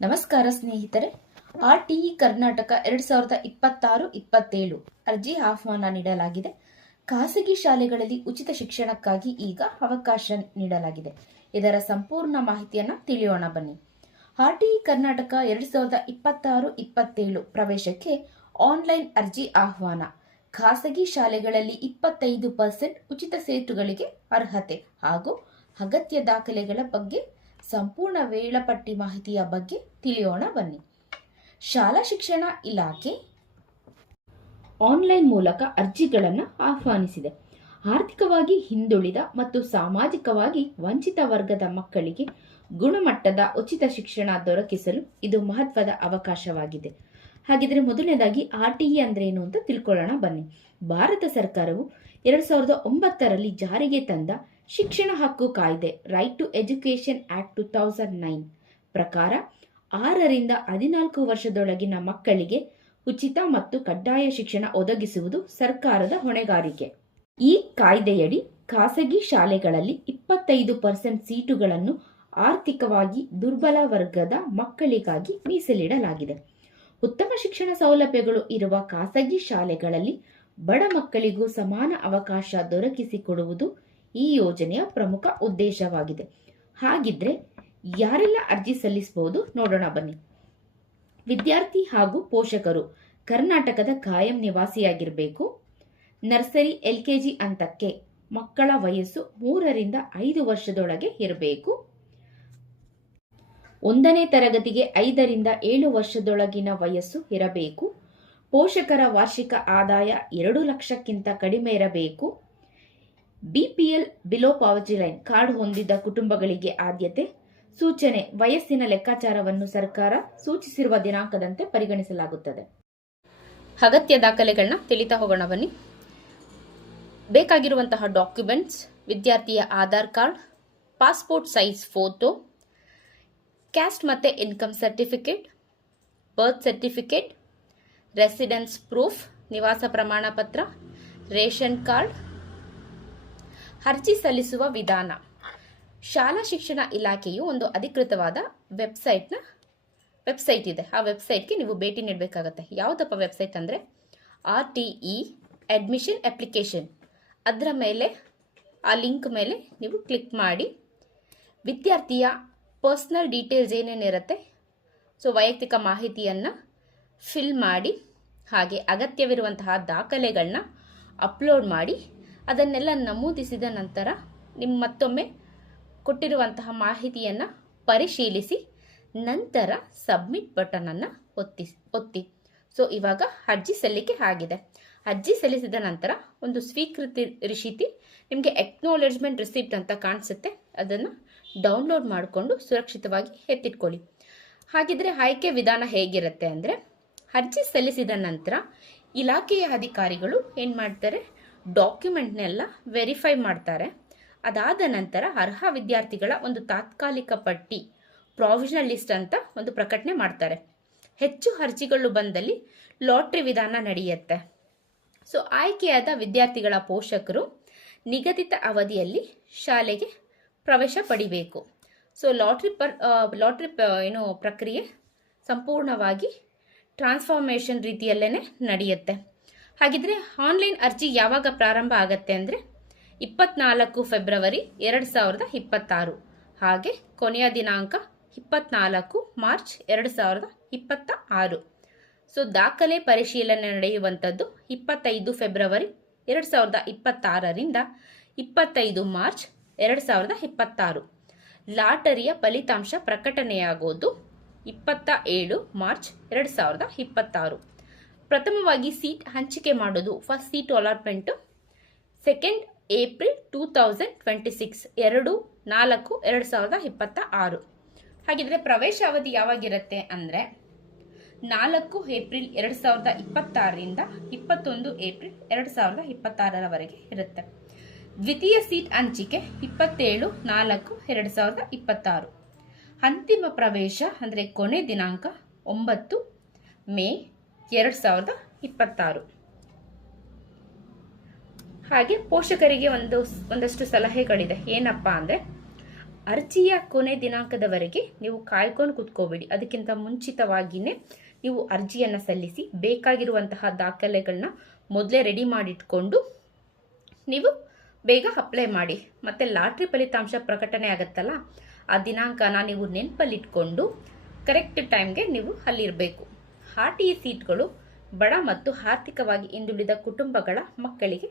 ನಮಸ್ಕಾರ ಸ್ನೇಹಿತರೆ. RTE ಕರ್ನಾಟಕ 2026-27 ಅರ್ಜಿ ಆಹ್ವಾನ ನೀಡಲಾಗಿದೆ. ಖಾಸಗಿ ಶಾಲೆಗಳಲ್ಲಿ ಉಚಿತ ಶಿಕ್ಷಣಕ್ಕಾಗಿ ಈಗ ಅವಕಾಶ ನೀಡಲಾಗಿದೆ. ಇದರ ಸಂಪೂರ್ಣ ಮಾಹಿತಿಯನ್ನು ತಿಳಿಯೋಣ ಬನ್ನಿ. RTE ಕರ್ನಾಟಕ 2026-27 ಪ್ರವೇಶಕ್ಕೆ ಆನ್ಲೈನ್ ಅರ್ಜಿ ಆಹ್ವಾನ. ಖಾಸಗಿ ಶಾಲೆಗಳಲ್ಲಿ 25% ಉಚಿತ ಸೀಟುಗಳಿಗೆ ಅರ್ಹತೆ ಹಾಗೂ ಅಗತ್ಯ ದಾಖಲೆಗಳ ಬಗ್ಗೆ ಸಂಪೂರ್ಣ ವೇಳಾಪಟ್ಟಿ ಮಾಹಿತಿಯ ಬಗ್ಗೆ ತಿಳಿಯೋಣ ಬನ್ನಿ. ಶಾಲಾ ಶಿಕ್ಷಣ ಇಲಾಖೆ ಆನ್ಲೈನ್ ಮೂಲಕ ಅರ್ಜಿಗಳನ್ನು ಆಹ್ವಾನಿಸಿದೆ. ಆರ್ಥಿಕವಾಗಿ ಹಿಂದುಳಿದ ಮತ್ತು ಸಾಮಾಜಿಕವಾಗಿ ವಂಚಿತ ವರ್ಗದ ಮಕ್ಕಳಿಗೆ ಗುಣಮಟ್ಟದ ಉಚಿತ ಶಿಕ್ಷಣ ದೊರಕಿಸಲು ಇದು ಮಹತ್ವದ ಅವಕಾಶವಾಗಿದೆ. ಹಾಗಿದ್ರೆ ಮೊದಲನೇದಾಗಿ RTE ಅಂದ್ರೆ ಏನು ಅಂತ ತಿಳ್ಕೊಳ್ಳೋಣ ಬನ್ನಿ. ಭಾರತ ಸರ್ಕಾರವು 2009ರಲ್ಲಿ ಜಾರಿಗೆ ತಂದ ಶಿಕ್ಷಣ ಹಕ್ಕು ಕಾಯ್ದೆ ರೈಟ್ ಟು ಎಜುಕೇಶನ್ ಆಕ್ಟ್ 2009 ಪ್ರಕಾರ 6ರಿಂದ 14 ವರ್ಷದೊಳಗಿನ ಮಕ್ಕಳಿಗೆ ಉಚಿತ ಮತ್ತು ಕಡ್ಡಾಯ ಶಿಕ್ಷಣ ಒದಗಿಸುವುದು ಸರ್ಕಾರದ ಹೊಣೆಗಾರಿಕೆ. ಈ ಕಾಯ್ದೆಯಡಿ ಖಾಸಗಿ ಶಾಲೆಗಳಲ್ಲಿ 25% ಸೀಟುಗಳನ್ನು ಆರ್ಥಿಕವಾಗಿ ದುರ್ಬಲ ವರ್ಗದ ಮಕ್ಕಳಿಗಾಗಿ ಮೀಸಲಿಡಲಾಗಿದೆ. ಉತ್ತಮ ಶಿಕ್ಷಣ ಸೌಲಭ್ಯಗಳು ಇರುವ ಖಾಸಗಿ ಶಾಲೆಗಳಲ್ಲಿ ಬಡ ಮಕ್ಕಳಿಗೂ ಸಮಾನ ಅವಕಾಶ ದೊರಕಿಸಿಕೊಡುವುದು ಈ ಯೋಜನೆಯ ಪ್ರಮುಖ ಉದ್ದೇಶವಾಗಿದೆ. ಹಾಗಿದ್ರೆ ಯಾರೆಲ್ಲ ಅರ್ಜಿ ಸಲ್ಲಿಸಬಹುದು ನೋಡೋಣ ಬನ್ನಿ. ವಿದ್ಯಾರ್ಥಿ ಹಾಗೂ ಪೋಷಕರು ಕರ್ನಾಟಕದ ಕಾಯಂ ನಿವಾಸಿಯಾಗಿರಬೇಕು. ನರ್ಸರಿ LKG ಹಂತಕ್ಕೆ ಮಕ್ಕಳ ವಯಸ್ಸು 3ರಿಂದ 5 ವರ್ಷದೊಳಗೆ ಇರಬೇಕು. 1ನೇ ತರಗತಿಗೆ 5ರಿಂದ 7 ವರ್ಷದೊಳಗಿನ ವಯಸ್ಸು ಇರಬೇಕು. ಪೋಷಕರ ವಾರ್ಷಿಕ ಆದಾಯ 2 ಲಕ್ಷಕ್ಕಿಂತ ಕಡಿಮೆ ಇರಬೇಕು. BPL below poverty line card ಹೊಂದಿದ ಕುಟುಂಬಗಳಿಗೆ ಆದ್ಯತೆ. ಸೂಚನೆ: ವಯಸ್ಸಿನ ಲೆಕ್ಕಾಚಾರವನ್ನು ಸರ್ಕಾರ ಸೂಚಿಸಿರುವ ದಿನಾಂಕದಂತೆ ಪರಿಗಣಿಸಲಾಗುತ್ತದೆ. ಅಗತ್ಯ ದಾಖಲೆಗಳನ್ನ ತಿಳಿತಾ ಹೋಗೋಣ ಬನ್ನಿ. ಬೇಕಾಗಿರುವಂತಹ ಡಾಕ್ಯುಮೆಂಟ್ಸ್: ವಿದ್ಯಾರ್ಥಿಯ Aadhaar card, passport size photo, caste ಮತ್ತೆ income certificate, birth certificate, residence proof ನಿವಾಸ ಪ್ರಮಾಣ ಪತ್ರ, ರೇಷನ್ ಕಾರ್ಡ್. ಅರ್ಜಿ ಸಲ್ಲಿಸುವ ವಿಧಾನ: ಶಾಲಾ ಶಿಕ್ಷಣ ಇಲಾಖೆಯು ಒಂದು ಅಧಿಕೃತವಾದ ವೆಬ್ಸೈಟ್ ಇದೆ. ಆ ವೆಬ್ಸೈಟ್ಗೆ ನೀವು ಭೇಟಿ ನೀಡಬೇಕಾಗತ್ತೆ. ಯಾವುದಪ್ಪ ವೆಬ್ಸೈಟ್ ಅಂದರೆ RTE ಅಡ್ಮಿಷನ್ ಅಪ್ಲಿಕೇಶನ್. ಅದರ ಮೇಲೆ ಆ ಲಿಂಕ್ ಮೇಲೆ ನೀವು ಕ್ಲಿಕ್ ಮಾಡಿ ವಿದ್ಯಾರ್ಥಿಯ ಪರ್ಸ್ನಲ್ ಡೀಟೇಲ್ಸ್ ಏನೇನಿರುತ್ತೆ, ವೈಯಕ್ತಿಕ ಮಾಹಿತಿಯನ್ನು ಫಿಲ್ ಮಾಡಿ, ಹಾಗೆ ಅಗತ್ಯವಿರುವಂತಹ ದಾಖಲೆಗಳನ್ನ ಅಪ್ಲೋಡ್ ಮಾಡಿ ಅದನ್ನೆಲ್ಲ ನಮೂದಿಸಿದ ನಂತರ ನಿಮ್ಮ ಮತ್ತೊಮ್ಮೆ ಕೊಟ್ಟಿರುವಂತಹ ಮಾಹಿತಿಯನ್ನು ಪರಿಶೀಲಿಸಿ ನಂತರ ಸಬ್ಮಿಟ್ ಬಟನನ್ನು ಒತ್ತಿ. ಇವಾಗ ಅರ್ಜಿ ಸಲ್ಲಿಕೆ ಆಗಿದೆ. ಅರ್ಜಿ ಸಲ್ಲಿಸಿದ ನಂತರ ಒಂದು ಸ್ವೀಕೃತಿ ರಿಸೀತಿ ನಿಮಗೆ ಎಕ್ನಾಲೆಜ್ಮೆಂಟ್ ರಿಸಿಪ್ಟ್ ಅಂತ ಕಾಣಿಸುತ್ತೆ. ಅದನ್ನು ಡೌನ್ಲೋಡ್ ಮಾಡಿಕೊಂಡು ಸುರಕ್ಷಿತವಾಗಿ ಎತ್ತಿಟ್ಕೊಳ್ಳಿ. ಹಾಗಿದ್ರೆ ಆಯ್ಕೆ ವಿಧಾನ ಹೇಗಿರುತ್ತೆ ಅಂದರೆ, ಅರ್ಜಿ ಸಲ್ಲಿಸಿದ ನಂತರ ಇಲಾಖೆಯ ಅಧಿಕಾರಿಗಳು ಏನು ಮಾಡ್ತಾರೆ, ಡಾಕ್ಯುಮೆಂಟ್ನೆಲ್ಲ ವೆರಿಫೈ ಮಾಡ್ತಾರೆ. ಅದಾದ ನಂತರ ಅರ್ಹ ವಿದ್ಯಾರ್ಥಿಗಳ ಒಂದು ತಾತ್ಕಾಲಿಕ ಪಟ್ಟಿ, ಪ್ರಾವಿಷನಲ್ ಲಿಸ್ಟ್ ಅಂತ ಒಂದು ಪ್ರಕಟಣೆ ಮಾಡ್ತಾರೆ. ಹೆಚ್ಚು ಅರ್ಜಿಗಳು ಬಂದಲ್ಲಿ ಲಾಟ್ರಿ ವಿಧಾನ ನಡೆಯುತ್ತೆ. ಆಯ್ಕೆಯಾದ ವಿದ್ಯಾರ್ಥಿಗಳ ಪೋಷಕರು ನಿಗದಿತ ಅವಧಿಯಲ್ಲಿ ಶಾಲೆಗೆ ಪ್ರವೇಶ ಪಡಿಬೇಕು. ಲಾಟ್ರಿ ಪ್ರಕ್ರಿಯೆ ಸಂಪೂರ್ಣವಾಗಿ ಟ್ರಾನ್ಸ್ಫಾರ್ಮೇಷನ್ ರೀತಿಯಲ್ಲೇ ನಡೆಯುತ್ತೆ. ಹಾಗಿದ್ರೆ ಆನ್ಲೈನ್ ಅರ್ಜಿ ಯಾವಾಗ ಪ್ರಾರಂಭ ಆಗತ್ತೆ ಅಂದರೆ 24 ಫೆಬ್ರವರಿ 2026. ಹಾಗೆ ಕೊನೆಯ ದಿನಾಂಕ 24 ಮಾರ್ಚ್ 2026. ದಾಖಲೆ ಪರಿಶೀಲನೆ ನಡೆಯುವಂಥದ್ದು 25 ಫೆಬ್ರವರಿ 2026ರಿಂದ 25 ಮಾರ್ಚ್ 2026. ಲಾಟರಿಯ ಫಲಿತಾಂಶ ಪ್ರಕಟಣೆಯಾಗೋದು 27 ಮಾರ್ಚ್ 2026. ಪ್ರಥಮವಾಗಿ ಸೀಟ್ ಹಂಚಿಕೆ ಮಾಡೋದು, ಫಸ್ಟ್ ಸೀಟ್ ಅಲಾಟ್ಮೆಂಟು 2 ಏಪ್ರಿಲ್ 2026, 2/4/2026. ಹಾಗಿದ್ರೆ ಪ್ರವೇಶ ಅವಧಿ ಯಾವಾಗಿರುತ್ತೆ ಅಂದರೆ 4 ಏಪ್ರಿಲ್ 2026ರಿಂದ 21 ಏಪ್ರಿಲ್ 2026ರವರೆಗೆ ಇರುತ್ತೆ. ದ್ವಿತೀಯ ಸೀಟ್ ಹಂಚಿಕೆ 27/4/2026. ಅಂತಿಮ ಪ್ರವೇಶ ಅಂದರೆ ಕೊನೆ ದಿನಾಂಕ 9 ಮೇ 2026. ಹಾಗೆ ಪೋಷಕರಿಗೆ ಒಂದಷ್ಟು ಸಲಹೆಗಳಿದೆ. ಏನಪ್ಪಾ ಅಂದರೆ, ಅರ್ಜಿಯ ಕೊನೆ ದಿನಾಂಕದವರೆಗೆ ನೀವು ಕಾಯ್ಕೊಂಡು ಕೂತ್ಕೋಬೇಡಿ. ಅದಕ್ಕಿಂತ ಮುಂಚಿತವಾಗಿಯೇ ನೀವು ಅರ್ಜಿಯನ್ನು ಸಲ್ಲಿಸಿ ಬೇಕಾಗಿರುವಂತಹ ದಾಖಲೆಗಳನ್ನ ಮೊದಲೇ ರೆಡಿ ಮಾಡಿಟ್ಕೊಂಡು ನೀವು ಬೇಗ ಅಪ್ಲೈ ಮಾಡಿ. ಮತ್ತು ಲಾಟ್ರಿ ಫಲಿತಾಂಶ ಪ್ರಕಟಣೆ ಆಗುತ್ತಲ್ಲ, ಆ ದಿನಾಂಕನ ನೀವು ನೆನಪಲ್ಲಿಟ್ಕೊಂಡು ಕರೆಕ್ಟ್ ಟೈಮ್ಗೆ ನೀವು ಅಲ್ಲಿರಬೇಕು. RTE ಸೀಟ್ಗಳು ಬಡ ಮತ್ತು ಆರ್ಥಿಕವಾಗಿ ಹಿಂದುಳಿದ ಕುಟುಂಬಗಳ ಮಕ್ಕಳಿಗೆ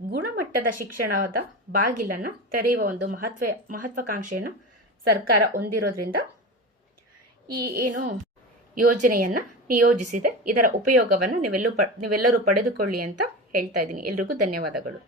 ಗುಣಮಟ್ಟದ ಶಿಕ್ಷಣದ ಬಾಗಿಲನ್ನು ತೆರೆಯುವ ಒಂದು ಮಹತ್ವಾಕಾಂಕ್ಷೆಯನ್ನು ಸರ್ಕಾರ ಹೊಂದಿರೋದ್ರಿಂದ ಈ ಯೋಜನೆಯನ್ನು ನಿಯೋಜಿಸಿದೆ. ಇದರ ಉಪಯೋಗವನ್ನು ನೀವೆಲ್ಲರೂ ಪಡೆದುಕೊಳ್ಳಿ ಅಂತ ಹೇಳ್ತಾ ಇದ್ದೀನಿ. ಎಲ್ರಿಗೂ ಧನ್ಯವಾದಗಳು.